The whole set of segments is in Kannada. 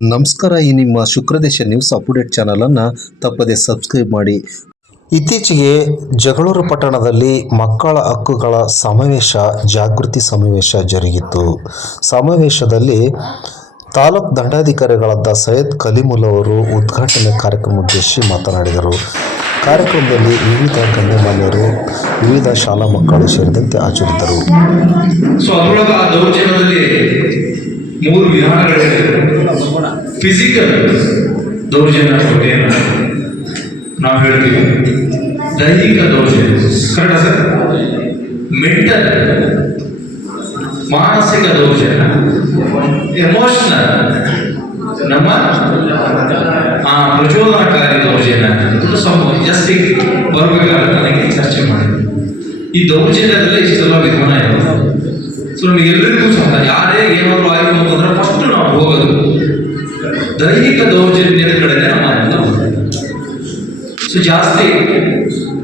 ನಮಸ್ಕಾರ. ಈ ನಿಮ್ಮ ಶುಕ್ರದೇಶ ನ್ಯೂಸ್ ಅಪ್ಡೇಟ್ ಚಾನಲನ್ನು ತಪ್ಪದೆ ಸಬ್ಸ್ಕ್ರೈಬ್ ಮಾಡಿ. ಇತ್ತೀಚೆಗೆ ಜಗಳೂರು ಪಟ್ಟಣದಲ್ಲಿ ಮಕ್ಕಳ ಹಕ್ಕುಗಳ ಸಮಾವೇಶ, ಜಾಗೃತಿ ಸಮಾವೇಶ ಜರುಗಿತು. ಸಮಾವೇಶದಲ್ಲಿ ತಾಲೂಕು ದಂಡಾಧಿಕಾರಿಗಳಾದ ಸೈಯದ್ ಕಲೀಮುಲ್ಲಾ ಅವರು ಉದ್ಘಾಟನೆ ಕಾರ್ಯಕ್ರಮ ಉದ್ದೇಶಿಸಿ ಮಾತನಾಡಿದರು. ಕಾರ್ಯಕ್ರಮದಲ್ಲಿ ವಿವಿಧ ಗಣ್ಯಮಾನ್ಯರು, ವಿವಿಧ ಶಾಲಾ ಮಕ್ಕಳು ಸೇರಿದಂತೆ ಹಾಜರಿದ್ದರು. ಮೂರು ವಿಧಾನಗಳಿವೆ. ಫಿಸಿಕಲ್ ದೌರ್ಜನ್ಯ ಬಗ್ಗೆ ನಾವು ಹೇಳ್ತೀವಿ, ದೈಹಿಕ ದೌರ್ಜನ್ಯ ಕರೆಕ್ಟಾ ಸರ್, ಮೆಂಟಲ್ ಮಾನಸಿಕ ದೌರ್ಜನ್ಯ, ಎಮೋಷನಲ್ ನಮ್ಮ ಪ್ರಚೋದನಕಾರಿ ದೌರ್ಜನ್ಯ. ಜಾಸ್ತಿ ಬರಬೇಕಾದ್ರೆ ನನಗೆ ಚರ್ಚೆ ಮಾಡಿ ಈ ದೌರ್ಜನ್ಯದಲ್ಲಿ ಇಷ್ಟೆಲ್ಲ ವಿಧಾನ ಇದೆ. ಸೊ ನಮಗೆಲ್ಲರಿಗೂ ಸಹ ಯಾರೇ ಏನಾದ್ರು ಆಯ್ತು ಅಂತಂದ್ರೆ ಫಸ್ಟ್ ನಾವು ಹೋಗೋದು ದೈಹಿಕ ದೌರ್ಜನ್ಯದ ಕಡೆಗೆ ನಮ್ಮ. ಸೊ ಜಾಸ್ತಿ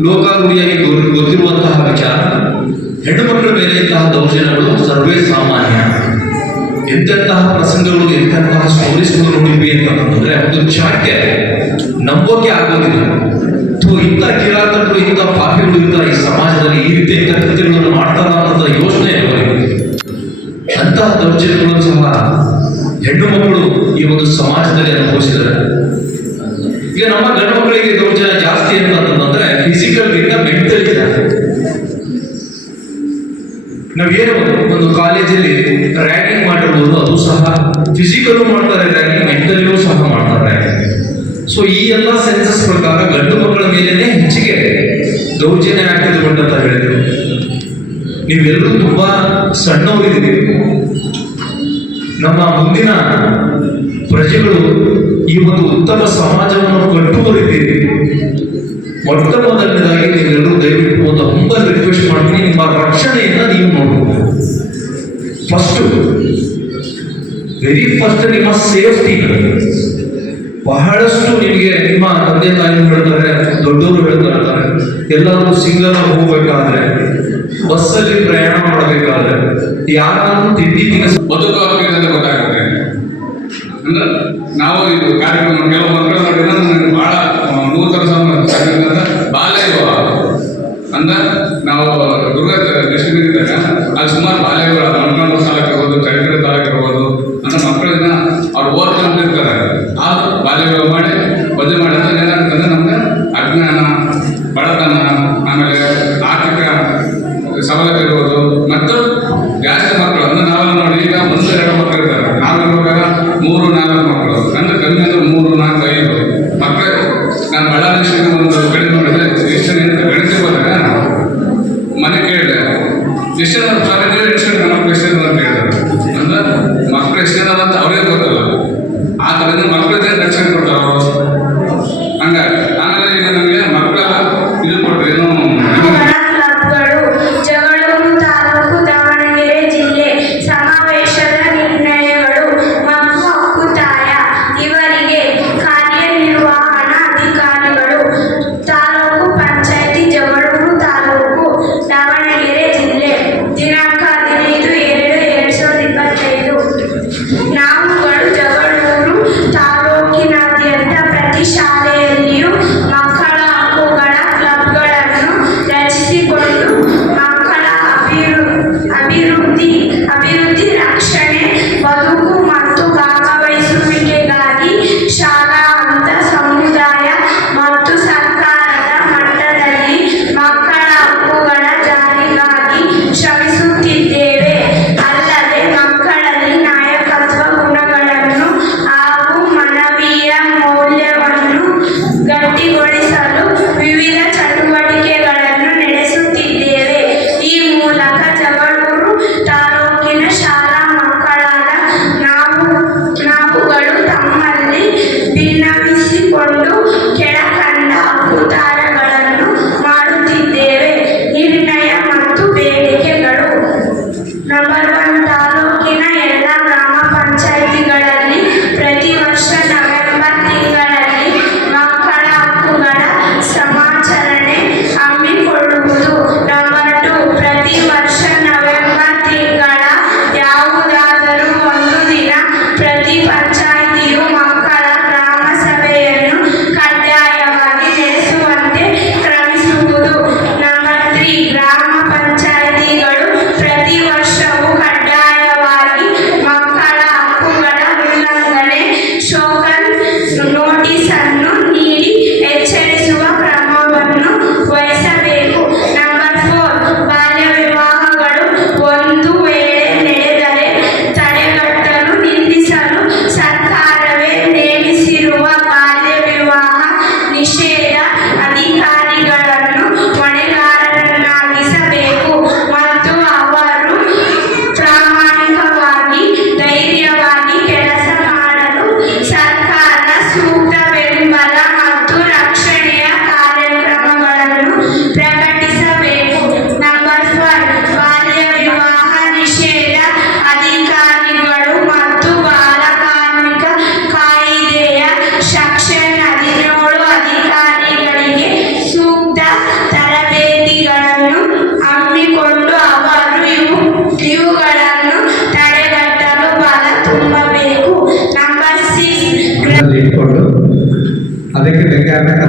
ಲೋಕಾರೂಢಿಯಾಗಿ ಗೊತ್ತಿರುವಂತಹ ವಿಚಾರ, ಹೆಣ್ಣು ಮಕ್ಕಳ ಮೇಲೆ ಇಂತಹ ದೌರ್ಜನ್ಯಗಳು ಸರ್ವೇ ಸಾಮಾನ್ಯ. ಎಂತೆಂತಹ ಪ್ರಸಂಗಗಳು, ಎಂತೆಂತಹ ಸ್ಟೋರೀಸ್ಗಳು ನೋಡಿದ್ವಿ ಅಂತಂದ್ರೆ ಒಂದು ಕ್ಷಣಕ್ಕೆ ನಂಬೋಕೆ ಆಗೋದಿಲ್ಲ. ಇಂಥ ಕಿರಾತಕರು, ಇಂಥ ಪಾಪಿಗಳು ಇಂಥ ಈ ಸಮಾಜದಲ್ಲಿ ಈ ರೀತಿ ಕೃತ್ಯಗಳನ್ನು ಮಾಡ್ತಾರ ಅನ್ನೋದ ಯೋಚನೆ ಅಂತಹ ದೌರ್ಜನ್ಯಗಳು ಸಹ ಹೆಣ್ಣು ಮಕ್ಕಳು ಈ ಒಂದು ಸಮಾಜದಲ್ಲಿ ಅನುಭವಿಸಿದ್ದಾರೆ. ಈಗ ನಮ್ಮ ಗಂಡು ಮಕ್ಕಳಿಗೆ ದೌರ್ಜನ್ಯ ಜಾಸ್ತಿ ಅಂತಂದ್ರೆ ಫಿಸಿಕಲ್ ಗಿಂತ ಮೆಂಟಲ್ ಜಾಸ್ತಿ. ನಾವೇನು ಒಂದು ಕಾಲೇಜಲ್ಲಿ ರ್ಯಾಗಿಂಗ್ ಮಾಡಿರ್ಬೋದು, ಅದು ಸಹ ಫಿಸಿಕಲ್ ಮಾಡ್ತಾರೆ ರ್ಯಾಗಿಂಗ್, ಮೆಂಟಲಿಯೂ ಸಹ ಮಾಡ್ತಾರೆ ರ್ಯಾಗಿಂಗ್. ಸೊ ಈ ಎಲ್ಲ ಸೆನ್ಸಸ್ ಪ್ರಕಾರ ಗಂಡು ಮಕ್ಕಳ ಮೇಲೇನೆ ಹೆಚ್ಚಿಗೆ ದೌರ್ಜನ್ಯ ಆಗ್ತಿದೆ ಅಂತ ಹೇಳಿದ್ರು. ನೀವೆಲ್ಲರೂ ತುಂಬಾ ಸಣ್ಣವರಿದ್ದೀರಿ. ನಮ್ಮ ಮುಂದಿನ ಪ್ರಜೆಗಳು ಈ ಒಂದು ಉತ್ತಮ ಸಮಾಜವನ್ನು ಕಟ್ಟುವರಿದ್ದೀರಿ. ಮೊಟ್ಟ ಮೊದಲನೇದಾಗಿ ನೀವೆಲ್ಲರೂ ದಯವಿಟ್ಟು ಒಂದು ಹಂಬಲ್ ರಿಕ್ವೆಸ್ಟ್ ಮಾಡ್ತೀನಿ, ನಿಮ್ಮ ರಕ್ಷಣೆಯನ್ನ ನೀವು ನೋಡಬೇಕು. ವೆರಿ ಫಸ್ಟ್ ನಿಮ್ಮ ಸೇಫ್ಟಿ. ಬಹಳಷ್ಟು ನಿಮಗೆ ನಿಮ್ಮ ತಂದೆ ತಾಯಿ ಹೇಳ್ತಾರೆ, ದೊಡ್ಡವರು ಹೇಳ್ತಾರೆ, ಎಲ್ಲರೂ ಸಿಂಗಲ್ ಆಗಿ ಹೋಗ್ಬೇಕಾದ್ರೆ, ಬಸ್ಸಲ್ಲಿ ಪ್ರಯಾಣ ಮಾಡಬೇಕಾದ್ರೆ ಯಾರಾದ್ರೂ ತಿಂಡಿ ತಿನಿಸು ಬದುಕು ಹಾಕಬೇಕಂತ ಗೊತ್ತಾಗುತ್ತೆ. ಅಂದ್ರೆ ನಾವು ಇದು ಕಾರ್ಯಕ್ರಮ ಕೆಲವು ಮಕ್ಕಳು ನೋಡಿದ್ರೆ ನನಗೆ ಬಹಳ ನೂತನ ಬಾಲ್ಯ ವಿವಾಹ ಅಂತ ನಾವು ದುರ್ಗ ಡಿಸ್ಟ್ರಿಕ್ಟ್ ಇದ್ದಾಗ ಅಲ್ಲಿ ಸುಮಾರು ಬಾಲ್ಯ ವಿವಾಹ, ಮಲ್ಕಾಂಬ ತಾಲೂಕು ಇರ್ಬೋದು, ಚಳ್ಳಕೆರೆ ತಾಲೂಕು ಇರ್ಬೋದು, ಅಂತ ಮಕ್ಕಳನ್ನ ಅವ್ರು ಓದ್ಕೊಂಡಿರ್ತಾರೆ. ಆ ಬಾಲ್ಯ ವಿವಾಹ ಮಾಡಿ ಮದುವೆ ಮಾಡಿದ್ರೆ ಏನಾಗ್ತದೆ, ನಮ್ಗೆ ಅಜ್ಞಾನ, ಬಡತನ, ಆಮೇಲೆ ಆರ್ಥಿಕ ಸವಲತ್ತು ಇರ್ಬೋದು, ಮತ್ತು ಜಾಸ್ತಿ ಮಕ್ಕಳು ಅಂದ್ರೆ ನಾವೆಲ್ಲ ನೋಡಿ ಈಗ 1-2 ಮಕ್ಕಳು ಇರ್ತಾರೆ. ನಾವಿರ್ಬೇಕಾಗ 3-4 ಮಕ್ಕಳು, ಅಂದ್ರೆ ಕಮ್ಮಿ ಅಂದ್ರೆ 3-4-5 ಮಕ್ಕಳು. ನಾನು ಬಳ್ಳಾರಿ ಒಂದು ಕಡೆ ನೋಡಿದ್ರೆ ಎಷ್ಟು ಗಣಿತ ಬಂದಾಗ ಮನೆ ಕೇಳಿದೆ, ಎಷ್ಟು ಸಾರಿ ನೀವು ಎಷ್ಟು ಮಕ್ಕಳು ಎಷ್ಟು ಅಂತ ಕೇಳಿದ್ರು. ಅಂದ್ರೆ ಮಕ್ಕಳು ಎಷ್ಟು ಅಂತ ಅವ್ರಿಗೆ ಗೊತ್ತಲ್ಲ. ಆ ಥರ ಮಕ್ಕಳದೇ ರಕ್ಷಣೆ ಕೊಡ್ತಾರೆ ಅವರು. ಹಂಗಾಗಿ ಆಮೇಲೆ ಈಗ ನನಗೆ ಮಕ್ಕಳ ಇದು ಕೊಟ್ಟರೆ ಏನು ದಿನಾಂಕ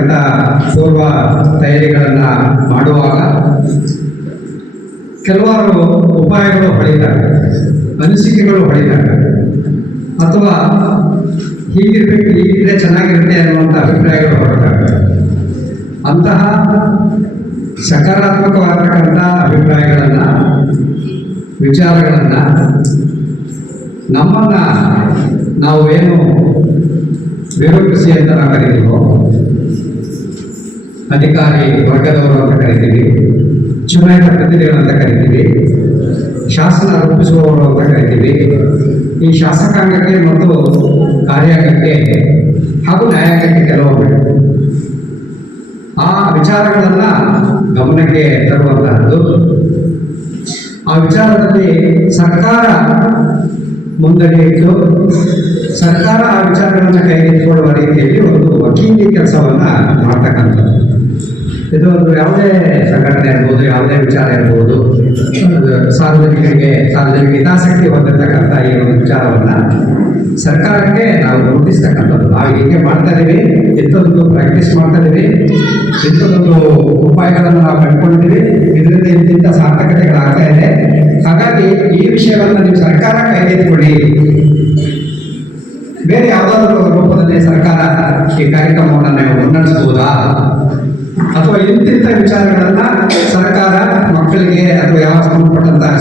ಅಂತಕ್ಕಂಥ ಪೂರ್ವ ತಯಾರಿಗಳನ್ನು ಮಾಡುವಾಗ ಕೆಲವಾರು ಉಪಾಯಗಳು ಹೊಳಿತಾರೆ, ಅನಿಸಿಕೆಗಳು ಹೊಳಿತಾರೆ, ಅಥವಾ ಹೀಗಿರ್ಬೇಕು, ಹೀಗಿದ್ರೆ ಚೆನ್ನಾಗಿರುತ್ತೆ ಅನ್ನುವಂಥ ಅಭಿಪ್ರಾಯಗಳು ಹೊರಡ್ತವೆ. ಅಂತಹ ಸಕಾರಾತ್ಮಕವಾದಕ್ಕಂಥ ಅಭಿಪ್ರಾಯಗಳನ್ನು, ವಿಚಾರಗಳನ್ನು ನಮ್ಮನ್ನು ನಾವು ಏನು ಬ್ಯೂರೋಕ್ರಸಿ ಅಂತ ನಾವು ಕರಿತೀವೋ, ಅಧಿಕಾರಿ ವರ್ಗದವರು ಅಂತ ಕರಿತೀವಿ, ಚುನಾಯಿತ ಪ್ರತಿನಿಧಿಗಳು ಅಂತ ಕರಿತೀವಿ, ಶಾಸನ ರೂಪಿಸುವವರು ಅಂತ ಕರಿತೀವಿ. ಈ ಶಾಸಕಾಂಗಕ್ಕೆ ಮತ್ತು ಕಾರ್ಯಾಂಗಕ್ಕೆ ಹಾಗೂ ನ್ಯಾಯಾಂಗಕ್ಕೆ ಕೆಲವೊಮ್ಮೆ ಆ ವಿಚಾರಗಳನ್ನು ಗಮನಕ್ಕೆ ತರುವಂತಹದ್ದು, ಆ ವಿಚಾರದಲ್ಲಿ ಸರ್ಕಾರ ಮುಂದಡಿ ಇಟ್ಟು ಸರ್ಕಾರ ಆ ವಿಚಾರಗಳನ್ನು ಕೈಗೆತ್ತಿಕೊಳ್ಳುವ ರೀತಿಯಲ್ಲಿ ಒಂದು ವಕೀಲಿ ಕೆಲಸವನ್ನು ಮಾಡ್ತಕ್ಕಂಥದ್ದು. ಇದು ಒಂದು ಯಾವುದೇ ಸಂಘಟನೆ ಇರ್ಬೋದು, ಯಾವುದೇ ವಿಚಾರ ಇರ್ಬೋದು, ಸಾರ್ವಜನಿಕ ಹಿತಾಸಕ್ತಿ ಹೊಂದಿರತಕ್ಕಂಥ ಈ ಒಂದು ವಿಚಾರವನ್ನು ಸರ್ಕಾರಕ್ಕೆ ನಾವು ಗುರುತಿಸ್ತಕ್ಕಂಥದ್ದು. ನಾವು ಹೀಗೆ ಮಾಡ್ತಾ ಇದ್ದೀವಿ, ಇಂಥದ್ದೊಂದು ಪ್ರಾಕ್ಟೀಸ್ ಮಾಡ್ತಾ ಇದ್ದೀವಿ, ಇಂಥದ್ದೊಂದು ಉಪಾಯಗಳನ್ನು ನಾವು ಕಂಡುಕೊಂಡಿದ್ದೀವಿ, ಇದರಿಂದ ಇಂತಿಂಥ ಸಾರ್ಥಕತೆಗಳಾಗ್ತಾ ಇದೆ. ಹಾಗಾಗಿ ಈ ವಿಷಯವನ್ನು ನೀವು ಸರ್ಕಾರ ಕೈಗೆತ್ತಿಕೊಳ್ಳಿ. ಬೇರೆ ಯಾವುದಾದ್ರೂ ರೂಪದಲ್ಲಿ ಸರ್ಕಾರ ಈ ಕಾರ್ಯಕ್ರಮವನ್ನು ನಾವು ಮುನ್ನಡೆಸಬಹುದಾ, ಅಥವಾ ಇಂತಿಂಥ ವಿಚಾರಗಳನ್ನು ಸರ್ಕಾರ ಮಕ್ಕಳಿಗೆ ಅಥವಾ ಯಾವ ಸಂಬಂಧಪಟ್ಟಂತಹ